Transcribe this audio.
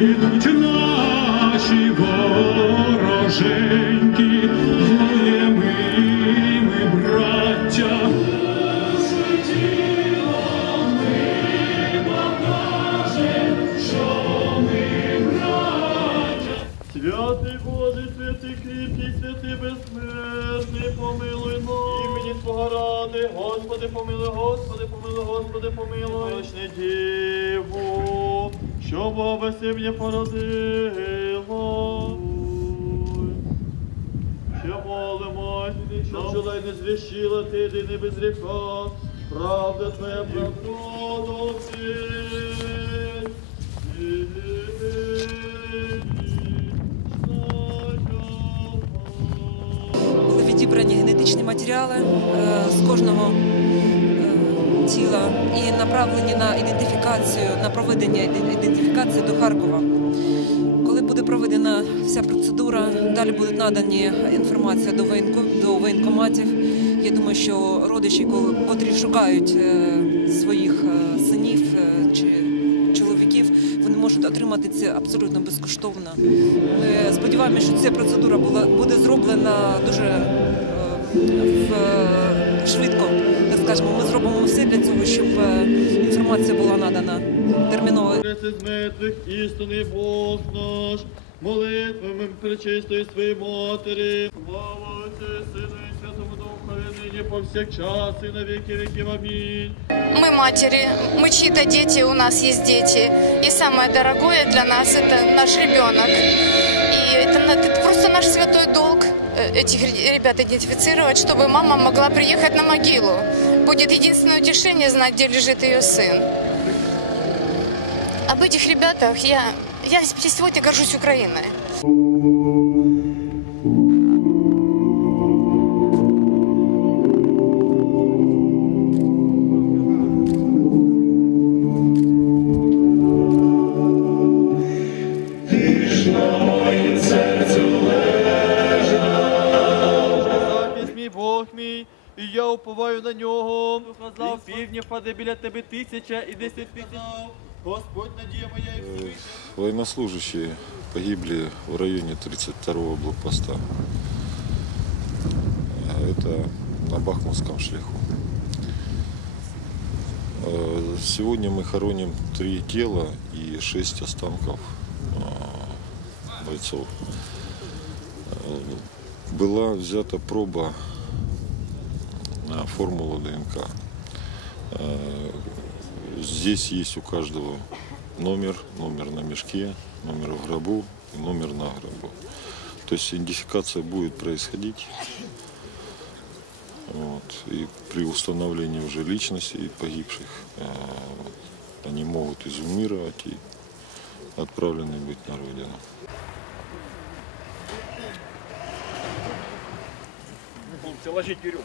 гинуть наші вороженьки, воєм і ми, браття. Святий Боже, святий кріпкий, святий безсмертний, помилуй нас. Імені Твого ради, Господи, помилуй, Господи, помилуй, Господи, помилуй. Точне Діву, що Бога сім'я породила. Ще молимось, щоб чула й не звіщила ти, де не без гріха. Правда Твоя всіх. Відібрані генетичні матеріали е, з кожного тіла і направлені на ідентифікацію, на проведення ідентифікації до Харкова. Коли буде проведена вся процедура, далі будуть надані інформація до воєнко, до воєнкоматів. Я думаю, що родичі, котрі шукають е, своїх е, синів е, чи чоловіків, вони можуть отримати це абсолютно безкоштовно. Ми сподіваємося, що ця процедура була буде зроблена дуже в, швидко. Так скажемо, ми зробимо все для цього, щоб е, інформація була надана терміново. Воскресе з мертвих істинний Бог наш, молитвами пречистої своєї матері. Слава Отцю, і Сину і Святому Духові, нині повсякчас і на віки віків. Амінь. Мы матери, мы чьи-то дети, у нас есть дети. И самое дорогое для нас это наш ребенок. И это, на- это просто наш святой долг э, этих ре- ребят идентифицировать, чтобы мама могла приехать на могилу. Будет единственное утешение знать, где лежит ее сын. Об этих ребятах я, я сегодня горжусь Украиной. Бог мій, і я уповаю на нього. Казав, півдня впаде біля тебе тисяча і десять тисяч. Господь надія моя і всі. Военнослужащие погибли в районе 32-го блокпоста. А Это на Бахмутском шлиху. Э, Сегодня мы хороним три тела и шесть останков а, бойцов. Э, Была взята проба на формулу ДНК. Э, Здесь есть у каждого номер, номер на мешке, номер в гробу и номер на гробу. То есть идентификация будет происходить. Вот. И при установлении уже личности погибших э, они могут изумировать и отправлены быть на родину. Хлопці, ложіть вірю.